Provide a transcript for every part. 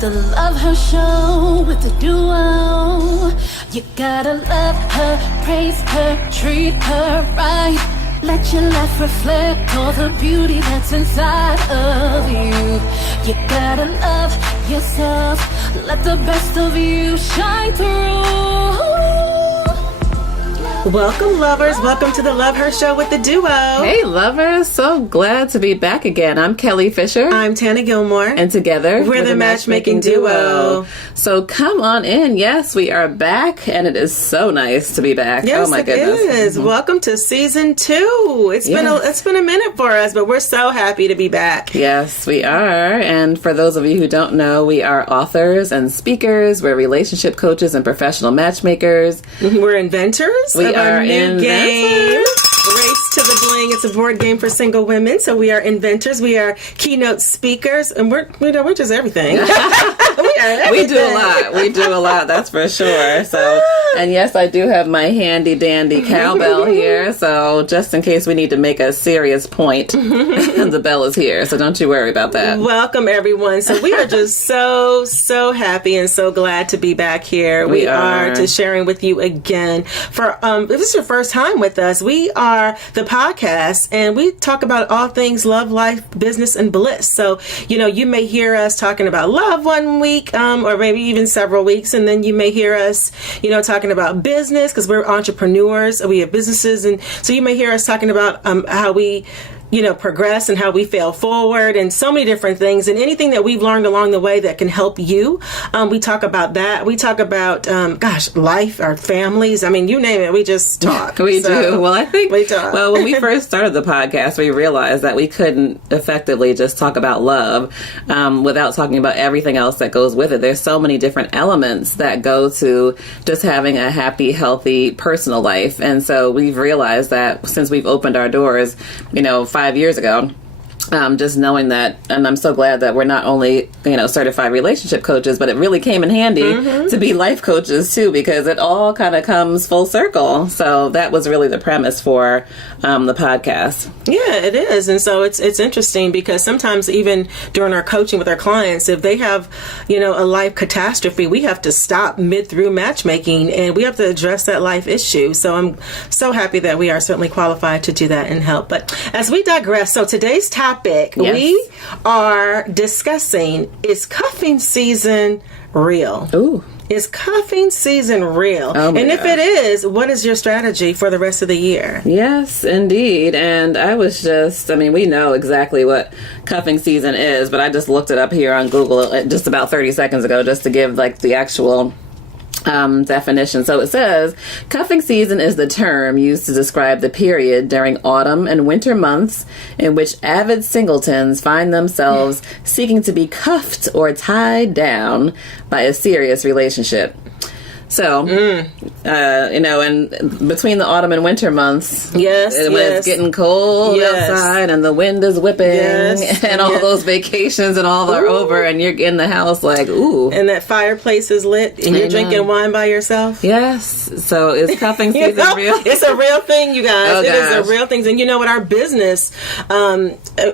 The Love Her Show with the duo. You gotta love her, praise her, treat her right. Let your life reflect all the beauty that's inside of you. You gotta love yourself. Let the best of you shine through. Welcome, lovers. Welcome to the Love Her Show with the duo. Hey, lovers. So glad to be back again. I'm Kelly Fisher. I'm Tana Gilmore. And together, we're the Matchmaking duo. So come on in. Yes, we are back, and it is so nice to be back. Yes, oh, my goodness. It is. Mm-hmm. Welcome to Season 2. It's been a minute for us, but we're so happy to be back. Yes, we are. And for those of you who don't know, we are authors and speakers. We're relationship coaches and professional matchmakers. We're inventors. We are new game, Race to the Bling. It's a board game for single women. So we are inventors. We are keynote speakers, and we're just everything. We are everything. We do a lot. We do a lot. That's for sure. So, and yes, I do have my handy dandy cowbell here. So just in case we need to make a serious point, the bell is here. So don't you worry about that. Welcome, everyone. So we are just so happy and so glad to be back here. We are to sharing with you again. For if this is your first time with us, we are the podcast, and we talk about all things love, life, business, and bliss. So, you may hear us talking about love one week, or maybe even several weeks, and then you may hear us, talking about business, because we're entrepreneurs, we have businesses, and so you may hear us talking about how we progress and how we fail forward and so many different things and anything that we've learned along the way that can help you. We talk about that. We talk about, life, our families. I mean, you name it. We just talk. We do. Well, I think, we talk. Well, when we first started the podcast, we realized that we couldn't effectively just talk about love without talking about everything else that goes with it. There's so many different elements that go to just having a happy, healthy personal life. And so we've realized that since we've opened our doors, 5 years ago, just knowing that, and I'm so glad that we're not only, certified relationship coaches, but it really came in handy to be life coaches too, because it all kind of comes full circle. So that was really the premise for the podcast. Yeah, it is. And so it's interesting because sometimes even during our coaching with our clients, if they have, a life catastrophe, we have to stop mid through matchmaking and we have to address that life issue. So I'm so happy that we are certainly qualified to do that and help. But as we digress, so today's topic, we are discussing, is cuffing season real? Ooh. Is cuffing season real? Oh, and if it is, what is your strategy for the rest of the year? Yes, indeed. And I was we know exactly what cuffing season is, but I just looked it up here on Google just about 30 seconds ago just to give the actual definition. So it says, cuffing season is the term used to describe the period during autumn and winter months in which avid singletons find themselves seeking to be cuffed or tied down by a serious relationship. So, and between the autumn and winter months, when it's getting cold outside and the wind is whipping and all those vacations and all are over and you're in the house like, ooh. And that fireplace is lit and you're drinking wine by yourself. Yes. So is cuffing season real? It's a real thing, you guys. Oh, it is a real thing. And you know what, our business,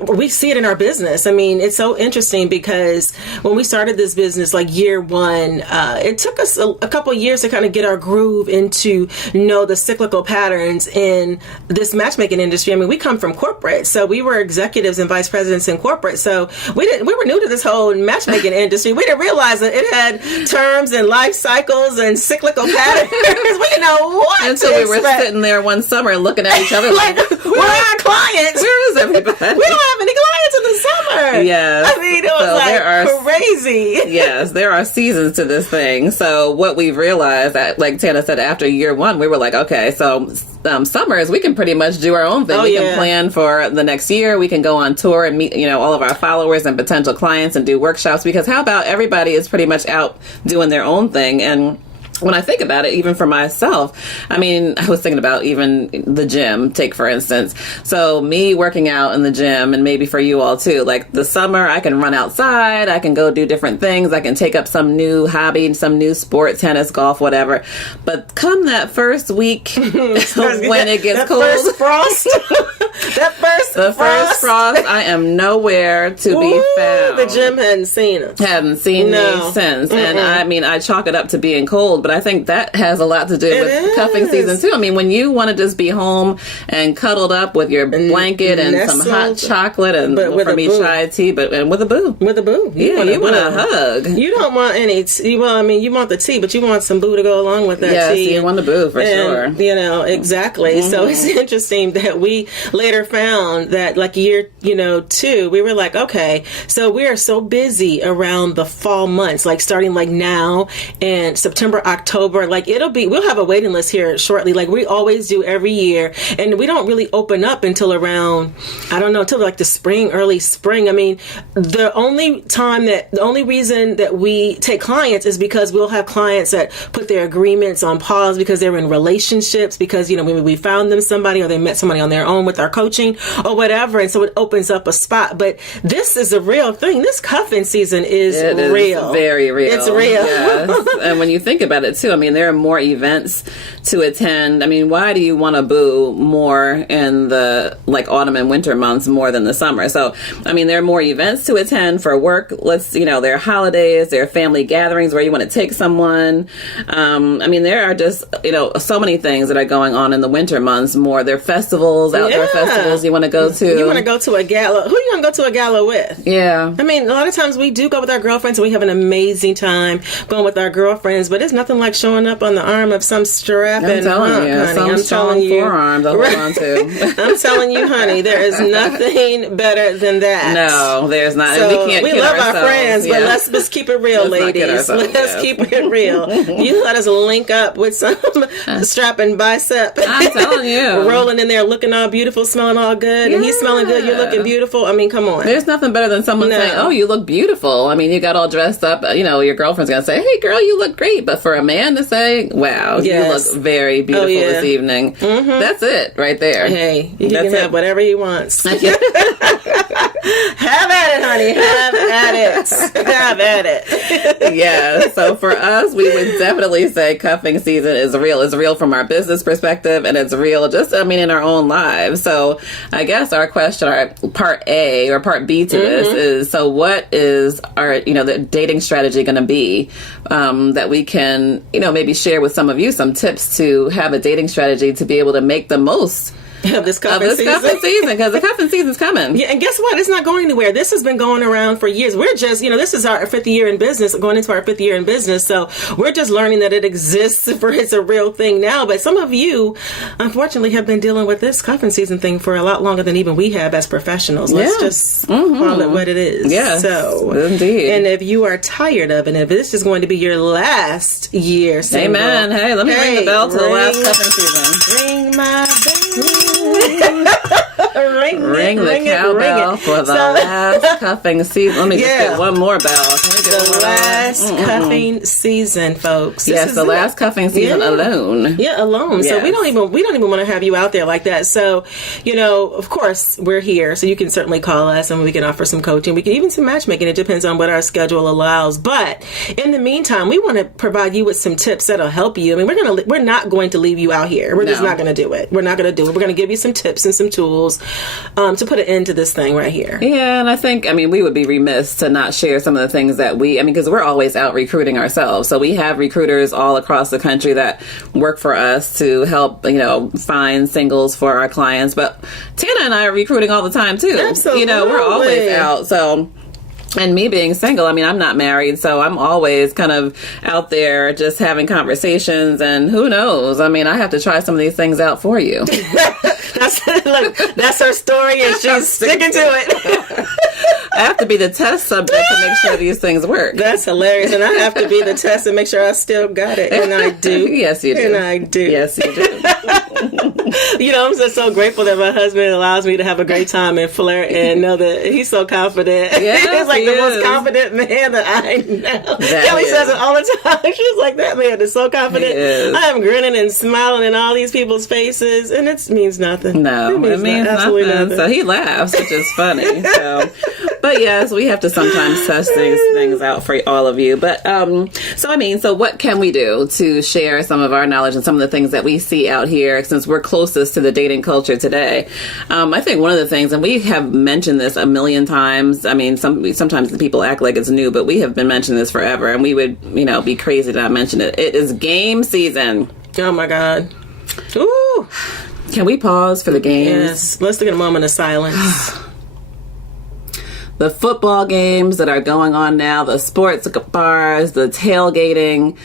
we see it in our business. I mean, it's so interesting because when we started this business, like year one, it took us a couple years to kind of get our groove into the cyclical patterns in this matchmaking industry. I mean, we come from corporate, so we were executives and vice presidents in corporate. So we were new to this whole matchmaking industry. We didn't realize that it had terms and life cycles and cyclical patterns. We didn't know what until we were sitting there one summer and looking at each other like, where are our clients? Where is everybody? We don't have any clients in the summer. Yes. I mean, it was crazy. Yes, there are seasons to this thing. So what we've realized that, like Tana said, after year one, we were like, okay, so summers, we can pretty much do our own thing. We can plan for the next year. We can go on tour and meet, all of our followers and potential clients and do workshops, because how about everybody is pretty much out doing their own thing. And when I think about it, even for myself, I mean, I was thinking about even the gym, take for instance. So me working out in the gym, and maybe for you all too, like the summer, I can run outside, I can go do different things, I can take up some new hobby, some new sport, tennis, golf, whatever. But come that first week when it gets cold. First frost. The first frost, I am nowhere to be found. The gym hadn't seen us. Hadn't seen me since. And I mean, I chalk it up to being cold, but I think that has a lot to do with cuffing season too. I mean, when you want to just be home and cuddled up with your blanket and some hot chocolate and for me chai tea, and with a boo. With a boo. You want a hug. You don't want any tea. Well, I mean, you want the tea, but you want some boo to go along with that tea. Yes, you want the boo for sure. You know, exactly. So it's interesting that we later found that like year, 2, we were like, okay, so we are so busy around the fall months, like starting like now and September, October, like we'll have a waiting list here shortly, like we always do every year. And we don't really open up until around, I don't know, until like the spring, early spring. I mean, the only reason that we take clients is because we'll have clients that put their agreements on pause because they're in relationships, because, we found them somebody or they met somebody on their own with our coaching or whatever. And so it opens up a spot. But this is a real thing. This cuffing season is real. Very real. It's real. Yes. And when you think about it too, I mean, there are more events to attend. I mean, why do you want to boo more in the like autumn and winter months more than the summer? So, I mean, there are more events to attend for work. There are holidays, there are family gatherings where you want to take someone. I mean, there are just, so many things that are going on in the winter months more. There are festivals, outdoor festivals you want to go to. You want to go to a gala. Who you going to go to a gala with? Yeah. I mean, a lot of times we do go with our girlfriends and we have an amazing time going with our girlfriends, but it's nothing like showing up on the arm of some strap I'm telling you, forearms to hold on to. I'm telling you, honey, there is nothing better than that. No, there's not. So we love our friends, but let's just keep it real, ladies. Let's keep it real. You let us link up with some strapping bicep. I'm telling you. Rolling in there looking all beautiful, smelling all good, and he's smelling good, you're looking beautiful. I mean, come on. There's nothing better than someone saying, oh, you look beautiful. I mean, you got all dressed up. Your girlfriend's going to say, hey, girl, you look great. But for a man to say, wow, you look very beautiful this evening. Mm-hmm. That's it right there. Hey, you can have whatever he wants. Have at it, honey. Have at it. Have at it. Yeah. So for us, we would definitely say cuffing season is real. It's real from our business perspective, and it's real just, in our own lives. So I guess our question, our part A or part B to this is, so what is our, the dating strategy going to be that we can, maybe share with some of you some tips to have a dating strategy to be able to make the most of this cuffing season, because the cuffing season's coming. Yeah, and guess what? It's not going anywhere. This has been going around for years. We're just, this is our 5th year in business, going into our 5th year in business. So we're just learning that it exists, it's a real thing now. But some of you, unfortunately, have been dealing with this cuffing season thing for a lot longer than even we have as professionals. Let's just call it what it is. Yeah, so indeed. And if you are tired of it, if this is going to be your last year single, amen. Hey, let me ring the bell to the last cuffing season. Ring my bell. ring the cowbell for the last cuffing season. Let me just get one more bell. The last cuffing season, folks. Yes, the last cuffing season alone. Yeah, alone. Yes. So we don't even want to have you out there like that. So, of course, we're here. So you can certainly call us and we can offer some coaching. We can even some matchmaking. It depends on what our schedule allows. But in the meantime, we want to provide you with some tips that'll help you. I mean, we're not going to leave you out here. We're just not going to do it. We're not going to do it. We're going to give you some tips and some tools to put an end to this thing right here. Yeah, and I think, we would be remiss to not share some of the things that because we're always out recruiting ourselves. So we have recruiters all across the country that work for us to help, find singles for our clients. But Tana and I are recruiting all the time too. Absolutely. We're always out. So, and me being single, I'm not married, so I'm always kind of out there just having conversations, and who knows? I have to try some of these things out for you. That's her story, and she's sticking to it. I have to be the test subject to make sure these things work. That's hilarious, and I have to be the test and make sure I still got it, and I do. Yes, you do. And I do. Yes, you do. I'm just so grateful that my husband allows me to have a great time and flirt and know that he's so confident. Yes, he's like the most confident man that I know. Kelly says it all the time. She's like, that man is so confident. I am grinning and smiling in all these people's faces, and it means nothing. No, it means absolutely nothing. So he laughs, which is funny. So, but yes, we have to sometimes test these things out for all of you. But so what can we do to share some of our knowledge and some of the things that we see out here, since we're closest to the dating culture today? I think one of the things, and we have mentioned this a million times. I mean, sometimes the people act like it's new, but we have been mentioning this forever, and we would, be crazy to not mention it. It is game season. Oh my God. Ooh. Can we pause for the games? Yes. Let's take a moment of silence. The football games that are going on now, the sports bars, the tailgating.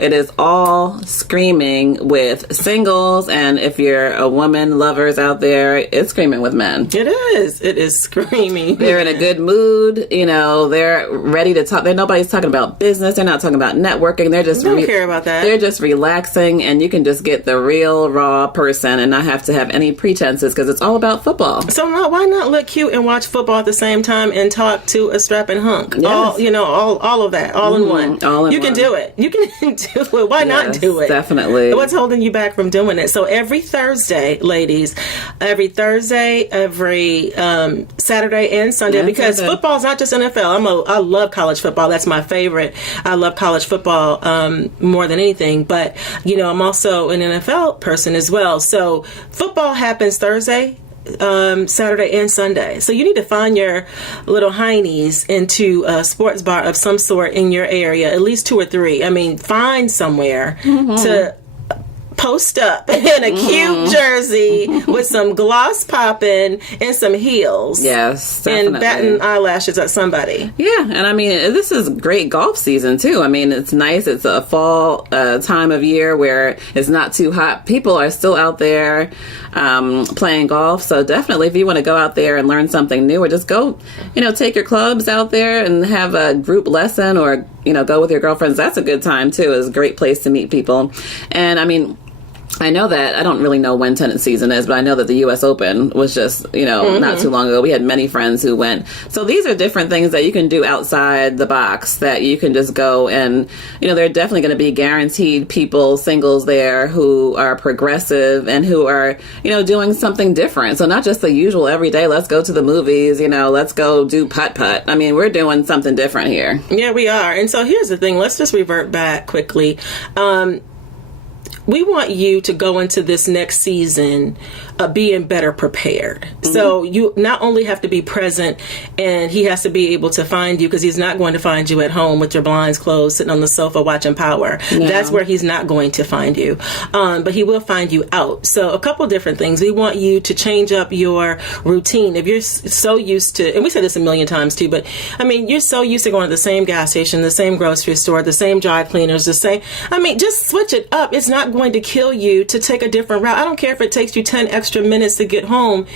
It is all screaming with singles. And if you're a woman, lovers out there, it's screaming with men. It is. It is screaming. They're in a good mood. They're ready to talk. Nobody's talking about business. They're not talking about networking. They're just don't care about that. They're just relaxing, and you can just get the real, raw person and not have to have any pretenses, because it's all about football. So why not look cute and watch football at the same time and talk to a strapping hunk? Yes. All of that, all in one. You can do it. You can do it. Why not do it? Definitely. What's holding you back from doing it? So every Thursday, ladies, every Saturday and Sunday, because football is not just NFL. I love college football. That's my favorite. I love college football more than anything. But I'm also an NFL person as well. So football happens Thursday, Saturday and Sunday. So you need to find your little heinies into a sports bar of some sort in your area, at least 2 or 3. I mean, find somewhere to post up in a cute jersey with some gloss popping and some heels. Yes, definitely. And batting eyelashes at somebody. Yeah, and I mean, this is great golf season too. I mean, it's nice. It's a fall time of year where it's not too hot. People are still out there playing golf. So definitely, if you want to go out there and learn something new, or just go, take your clubs out there and have a group lesson, or go with your girlfriends. That's a good time too. It's a great place to meet people. And I mean, I know that, I don't really know when tennis season is, but I know that the U.S. Open was just, not too long ago. We had many friends who went. So these are different things that you can do outside the box, that you can just go and, there are definitely going to be guaranteed people, singles there, who are progressive and who are, doing something different. So not just the usual everyday, let's go to the movies, let's go do putt-putt. I mean, we're doing something different here. Yeah, we are. And so here's the thing. Let's just revert back quickly. We want you to go into this next season being better prepared. So you not only have to be present, and he has to be able to find you, because he's not going to find you at home with your blinds closed, sitting on the sofa watching Power. No. That's where he's not going to find you. But he will find you out. So a couple different things. We want you to change up your routine. If you're so used to, and we said this a million times too, but I mean, you're so used to going to the same gas station, the same grocery store, the same dry cleaners, just switch it up. It's not going to kill you to take a different route. I don't care if it takes you 10 extra minutes to get home.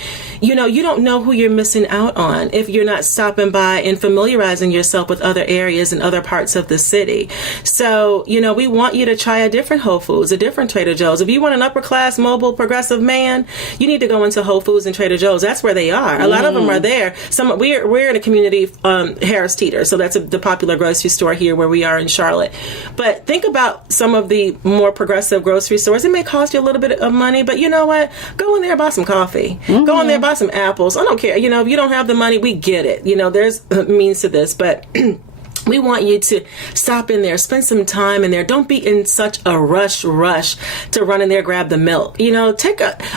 You don't know who you're missing out on if you're not stopping by and familiarizing yourself with other areas and other parts of the city. So, we want you to try a different Whole Foods, a different Trader Joe's. If you want an upper class, mobile, progressive man, you need to go into Whole Foods and Trader Joe's. That's where they are. A lot of them are there. We're in a community, Harris Teeter, so that's the popular grocery store here where we are in Charlotte. But think about some of the more progressive grocery stores. It may cost you a little bit of money, but you know what? Go in there, buy some coffee. Go in there, buy some apples. I don't care. If you don't have the money, we get it. There's means to this, but we want you to stop in there, spend some time in there. Don't be in such a rush to run in there, grab the milk.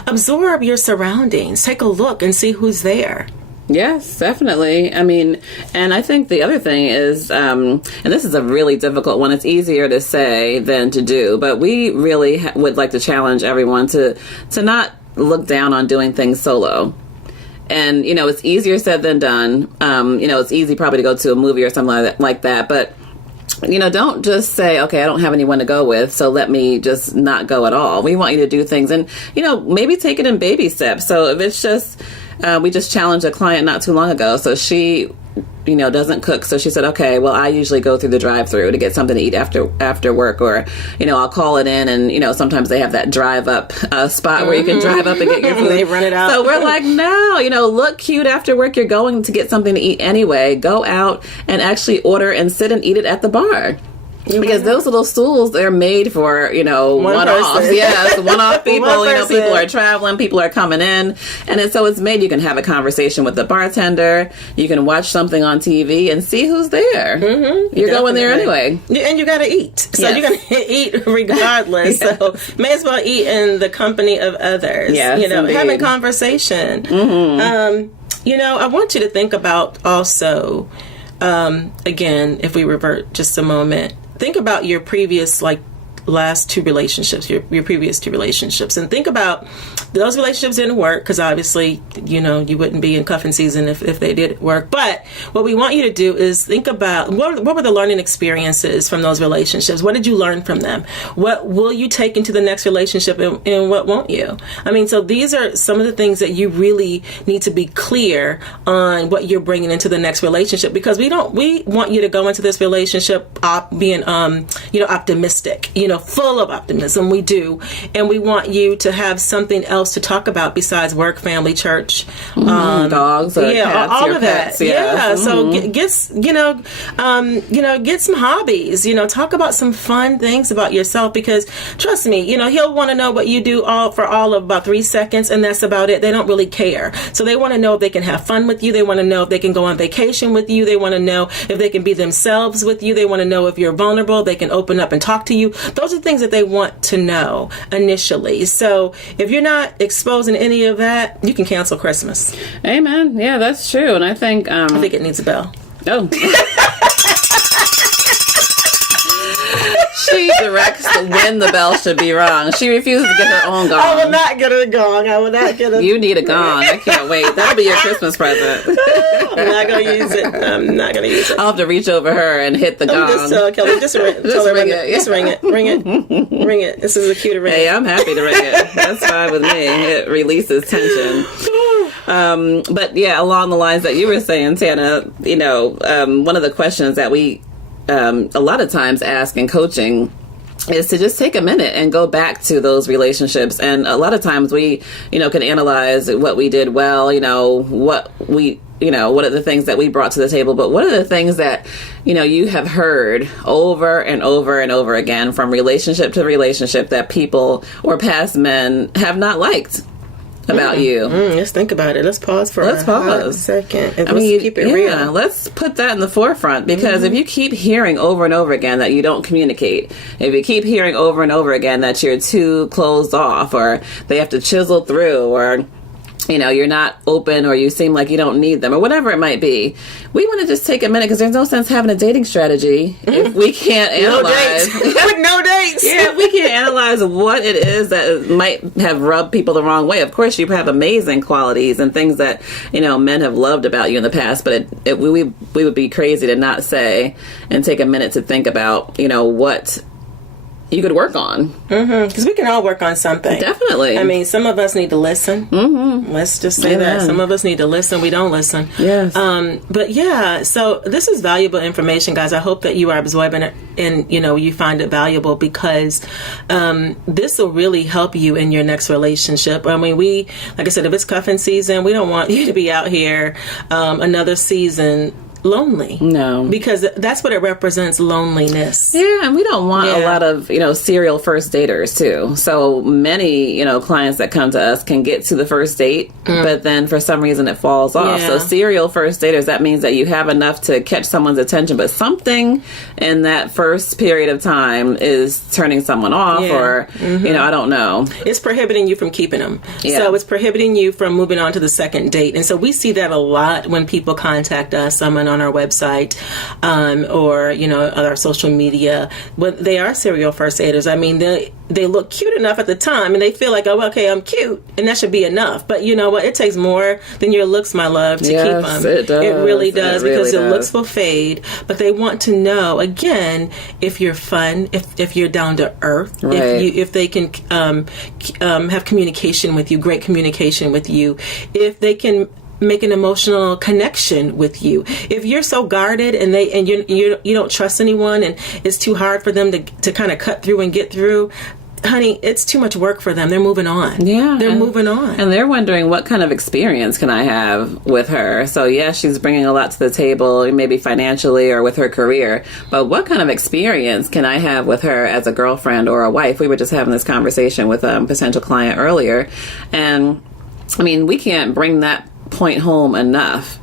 Absorb your surroundings. Take a look and see who's there. Yes, definitely. I mean, and I think the other thing is, and this is a really difficult one. It's easier to say than to do, but we really would like to challenge everyone to not look down on doing things solo. And, it's easier said than done. It's easy probably to go to a movie or something like that. But, don't just say, okay, I don't have anyone to go with, so let me just not go at all. We want you to do things and, maybe take it in baby steps. So if it's just, we just challenged a client not too long ago. So she doesn't cook. So she said, okay, well, I usually go through the drive-thru to get something to eat after work, or, I'll call it in, and, sometimes they have that drive-up spot where you can drive up and get your food. They run it out. So we're like, no, look cute after work. You're going to get something to eat anyway. Go out and actually order and sit and eat it at the bar. Because those little stools, they're made for, one-offs. Yes, one-off people. People are traveling, people are coming in. And so it's made, you can have a conversation with the bartender. You can watch something on TV and see who's there. Mm-hmm, You're going there anyway. And you got to eat. So you're going to eat regardless. So may as well eat in the company of others. Yes, having conversation. Mm-hmm. I want you to think about also, again, if we revert just a moment, think about your previous, last two relationships, your previous two relationships, and think about those relationships didn't work because obviously, you wouldn't be in cuffing season if they did work. But what we want you to do is think about what were the learning experiences from those relationships? What did you learn from them? What will you take into the next relationship and what won't you? So these are some of the things that you really need to be clear on what you're bringing into the next relationship, because we want you to go into this relationship being, optimistic, full of optimism. We do. And we want you to have something else to talk about besides work, family, church, dogs, cats, all of pets, that. Yeah. So get some hobbies, talk about some fun things about yourself, because trust me, he'll want to know what you do for all of about 3 seconds, and that's about it. They don't really care. So they want to know if they can have fun with you. They want to know if they can go on vacation with you. They want to know if they can be themselves with you. They want to know if you're vulnerable. They can open up and talk to you. Those are things that they want to know initially. So if you're not exposing any of that, you can cancel Christmas. Amen. Yeah, that's true. And I think it needs a bell. Oh. She directs when the bell should be rung. She refuses to get her own gong. I will not get a gong. I will not get a... You need a gong. I can't wait. That'll be your Christmas present. I'm not going to use it. I'll have to reach over her and hit the gong. Just tell Kelly, just ring it. Just ring it. Ring it. This is a cute ring. Hey, I'm happy to ring it. That's fine with me. It releases tension. But yeah, along the lines that you were saying, Tana, one of the questions that we a lot of times ask in coaching is to just take a minute and go back to those relationships. And a lot of times we, can analyze what we did well, what are the things that we brought to the table, but what are the things that, you have heard over and over and over again from relationship to relationship that people or past men have not liked about you. Let's think about it. Let's pause a second. And let's keep it real. Let's put that in the forefront, because if you keep hearing over and over again that you don't communicate, if you keep hearing over and over again that you're too closed off, or they have to chisel through, or you're not open, or you seem like you don't need them, or whatever it might be, we want to just take a minute, because there's no sense having a dating strategy if we can't analyze with no dates. Yeah, we can't analyze what it is that might have rubbed people the wrong way. Of course, you have amazing qualities and things that men have loved about you in the past, but we would be crazy to not say and take a minute to think about what you could work on. Because we can all work on something. Definitely. Some of us need to listen. Let's just say that. Some of us need to listen. We don't listen. Yes. But yeah, so this is valuable information, guys. I hope that you are absorbing it and, you find it valuable, because this will really help you in your next relationship. Like I said, if it's cuffing season, we don't want you to be out here another season lonely. No. Because that's what it represents, loneliness. Yeah, and we don't want a lot of, serial first daters too. So many, clients that come to us can get to the first date, but then for some reason it falls off. So serial first daters, that means that you have enough to catch someone's attention, but something in that first period of time is turning someone off, or, I don't know. It's prohibiting you from keeping them. Yeah. So it's prohibiting you from moving on to the second date. And so we see that a lot when people contact us, someone on our website, or other social media. But they are serial first daters. They look cute enough at the time, and they feel like, oh, okay, I'm cute, and that should be enough. But you know what? It takes more than your looks, my love, to keep them. It does. It really does, because your looks will fade. But they want to know, again, if you're fun, if you're down to earth, if they can have communication with you, great communication with you, if they can make an emotional connection with you. If you're so guarded and you don't trust anyone and it's too hard for them to kind of cut through and get through, honey, it's too much work for them. They're moving on. Yeah. They're moving on. And they're wondering, what kind of experience can I have with her? So, yeah, she's bringing a lot to the table, maybe financially or with her career. But what kind of experience can I have with her as a girlfriend or a wife? We were just having this conversation with a potential client earlier. And, I mean, we can't bring that point home enough.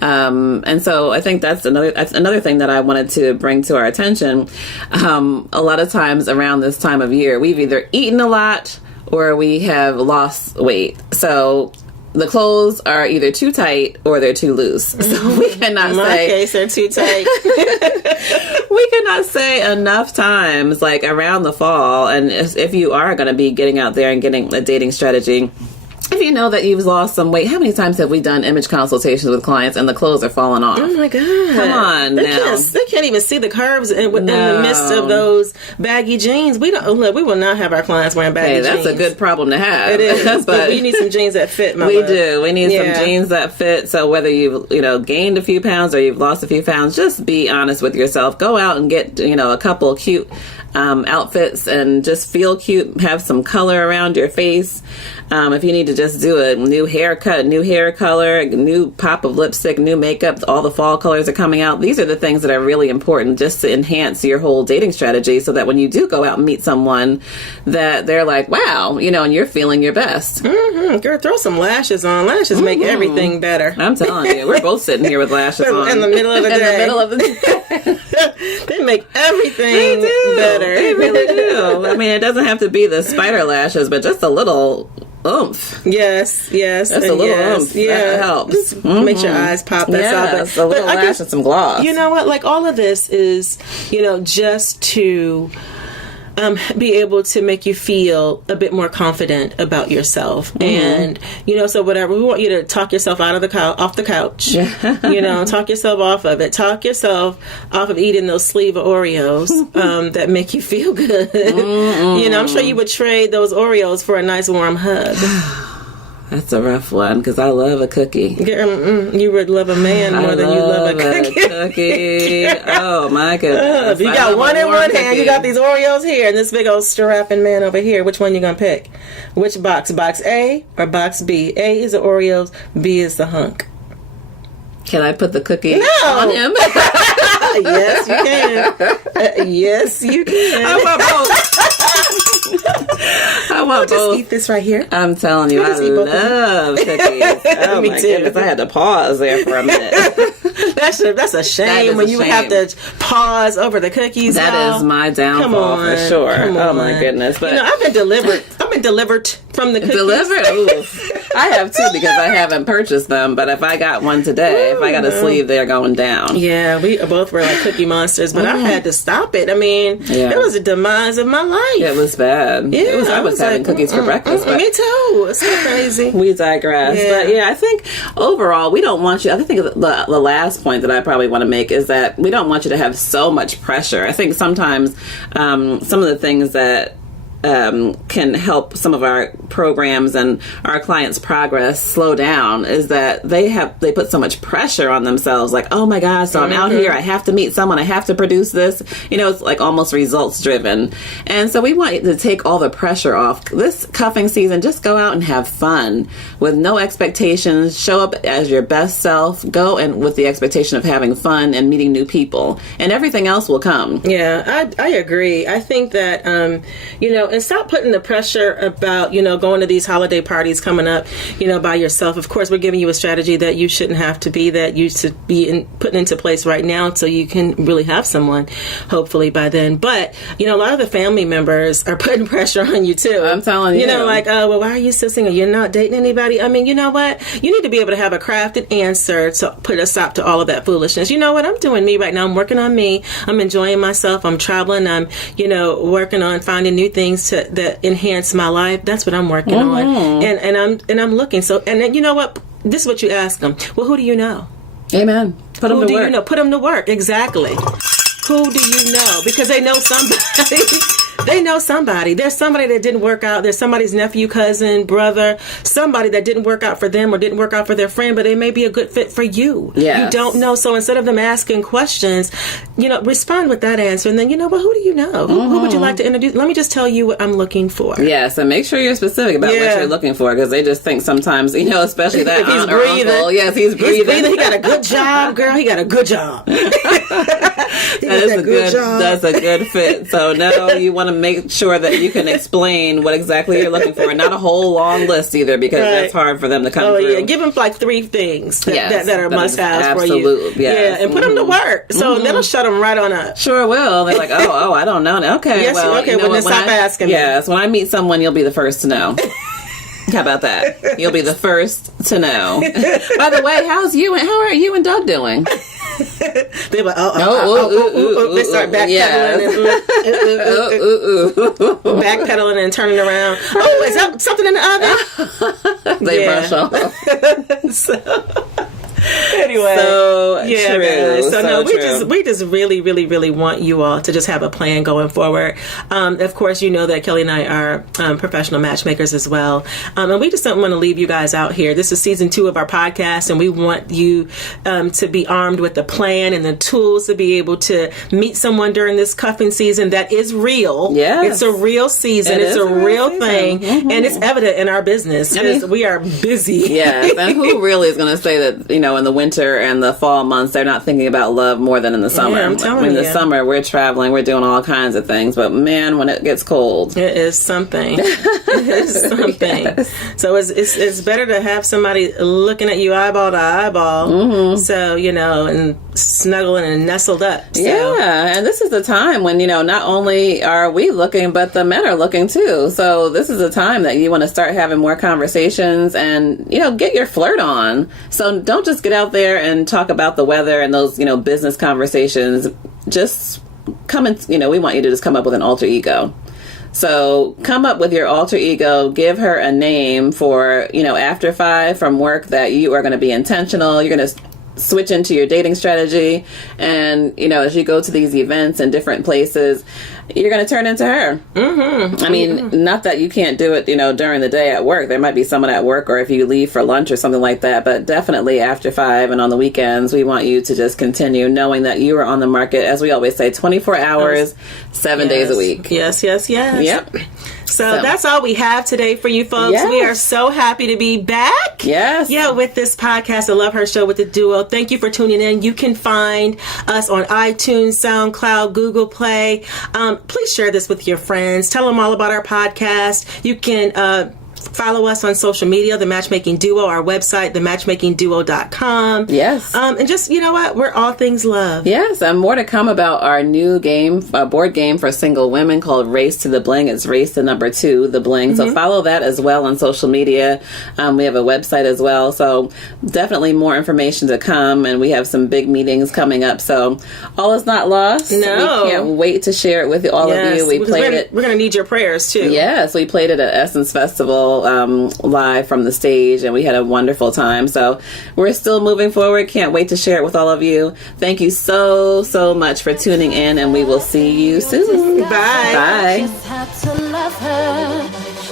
And so I think that's another thing that I wanted to bring to our attention. A lot of times around this time of year, we've either eaten a lot or we have lost weight. So the clothes are either too tight or they're too loose. So we cannot In my case, they're too tight. We cannot say enough times, like around the fall, and if you are going to be getting out there and getting a dating strategy, if you know that you've lost some weight, how many times have we done image consultations with clients and the clothes are falling off? Oh my God. Come on now. They can't even see the curves in the midst of those baggy jeans. We will not have our clients wearing baggy jeans. That's a good problem to have. It is. but we need some jeans that fit, We do. We need some jeans that fit. So whether you've gained a few pounds or you've lost a few pounds, just be honest with yourself. Go out and get a couple of cute outfits and just feel cute. Have some color around your face. If you need to just do a new haircut, new hair color, new pop of lipstick, new makeup, all the fall colors are coming out. These are the things that are really important just to enhance your whole dating strategy so that when you do go out and meet someone that they're like, wow, and you're feeling your best. Mm-hmm. Girl, throw some lashes on. Lashes make everything better. I'm telling you, we're both sitting here with lashes on. In the middle of the day. In the middle of the day. They make everything better. They really do. I mean, it doesn't have to be the spider lashes, but just a little oomph. Yes. Just a little oomph. Yeah. That helps. Makes your eyes pop. Yes, a little lash and some gloss. You know what? Like, all of this is, just to be able to make you feel a bit more confident about yourself. And, so whatever, we want you to talk yourself out of off the couch, talk yourself off of it, talk yourself off of eating those sleeve of Oreos, that make you feel good. I'm sure you would trade those Oreos for a nice warm hug. That's a rough one because I love a cookie. You would love a man more than you love a cookie. Oh my goodness! You got one in one hand. You got these Oreos here, and this big old strapping man over here. Which one you gonna pick? Which box? Box A or box B? A is the Oreos. B is the hunk. Can I put the cookie on him? Yes, you can. Yes, you can. I want both. Just eat this right here. I'm telling you, I love cookies. Oh Me my too. goodness, I had to pause there for a minute. That's a shame when you have to pause over the cookies. That is my downfall for sure. Oh my goodness! But I've been delivered from the cookies. Delivered? Oof. I have too because I haven't purchased them. But if I got one today, if I got a sleeve, they're going down. Yeah, we both were like cookie monsters, but I had to stop it. I mean, it was the demise of my life. It was bad. Yeah, I was having cookies for breakfast. But me too. It's so crazy. We digress. Yeah. But I think overall, we don't want you. I think the last point that I probably want to make is that we don't want you to have so much pressure. I think sometimes some of the things that can help some of our programs and our clients' progress slow down is that they put so much pressure on themselves, like, oh my gosh, so I'm out here, I have to meet someone, I have to produce this. It's like almost results driven. And so we want you to take all the pressure off. This cuffing season, just go out and have fun with no expectations. Show up as your best self. Go and with the expectation of having fun and meeting new people, and everything else will come. Yeah, I agree. I think that and stop putting the pressure about, going to these holiday parties coming up, by yourself. Of course, we're giving you a strategy that you shouldn't have to be, that you should be putting into place right now so you can really have someone, hopefully, by then. But, a lot of the family members are putting pressure on you, too. I'm telling you. Like, well, why are you still single? You're not dating anybody? I mean, you know what? You need to be able to have a crafted answer to put a stop to all of that foolishness. You know what? I'm doing me right now. I'm working on me. I'm enjoying myself. I'm traveling. I'm, working on finding new things that enhance my life. That's what I'm working on, and I'm looking. So, and then you know what? This is what you ask them. Well, who do you know? Amen. Put them to work. You know? Put them to work. Exactly. Who do you know? Because they know somebody. They know somebody. There's somebody that didn't work out. There's somebody's nephew, cousin, brother, somebody that didn't work out for them or didn't work out for their friend, but they may be a good fit for you. Yes. You don't know. So instead of them asking questions, respond with that answer. And then, who do you know? Who would you like to introduce? Let me just tell you what I'm looking for. Yes, and make sure you're specific about what you're looking for, because they just think sometimes, especially that if he's aunt or breathing. uncle. Yes, he's breathing. He got a good job, girl. He got a good job. That's a good fit. So no, you want to make sure that you can explain what exactly you're looking for, and not a whole long list either, because that's hard for them to come through. Yeah, give them like 3 things that are must-haves for you. Absolutely, yes. Yeah, and put them to work. So that'll shut them right on up. Sure will. They're like, oh, I don't know. Okay, yes, well, then stop asking me. Yes, when I meet someone, you'll be the first to know. How about that? You'll be the first to know. By the way, how are you and Doug doing? They're like, they start backpedaling and backpedaling and turning around. Oh, is that something in the oven? They brush off. Anyway, true. Guys. So true. we just really, really, really want you all to just have a plan going forward. Of course, you know that Kelly and I are professional matchmakers as well, and we just don't want to leave you guys out here. This is season 2 of our podcast, and we want you to be armed with the plan and the tools to be able to meet someone during this cuffing season that is real. Yes. It's a real season. It's a real thing, and it's evident in our business because we are busy. Yes, and who really is going to say that, in the winter and the fall months, they're not thinking about love more than in the summer. Yeah, I'm telling you. In the summer, we're traveling, we're doing all kinds of things, but man, when it gets cold, it is something. It is something. Yes. So it's better to have somebody looking at you eyeball to eyeball. So, and snuggling and nestled up. So. Yeah, and this is the time when, not only are we looking, but the men are looking too. So this is the time that you want to start having more conversations and, get your flirt on. So don't just get out there and talk about the weather and those, business conversations. Just come and, we want you to just come up with an alter ego. So come up with your alter ego, give her a name for, after 5 from work that you are going to be intentional. You're going to switch into your dating strategy. And, as you go to these events and different places, you're going to turn into her. I mean, not that you can't do it, during the day at work. There might be someone at work, or if you leave for lunch or something like that. But definitely after 5 and on the weekends, we want you to just continue knowing that you are on the market, as we always say, 24 hours, 7 days a week. Yes. Yep. So that's all we have today for you folks. Yes. We are so happy to be back. Yes. Yeah, with this podcast, the Love Her Show with the Duo. Thank you for tuning in. You can find us on iTunes, SoundCloud, Google Play. Please share this with your friends. Tell them all about our podcast. You can follow us on social media, The Matchmaking Duo, our website, thematchmakingduo.com. Yes. And just, you know what? We're all things love. Yes, and more to come about our new game, board game for single women called Race to the Bling. It's Race to number 2, the Bling. So follow that as well on social media. We have a website as well. So definitely more information to come, and we have some big meetings coming up. So all is not lost. No. We can't wait to share it with all of you. We played it. We're going to need your prayers, too. Yes, we played it at Essence Festival live from the stage, and we had a wonderful time. So we're still moving forward. Can't wait to share it with all of you. Thank you so much for tuning in, and we will see you soon. Bye. Bye. Just had to love her.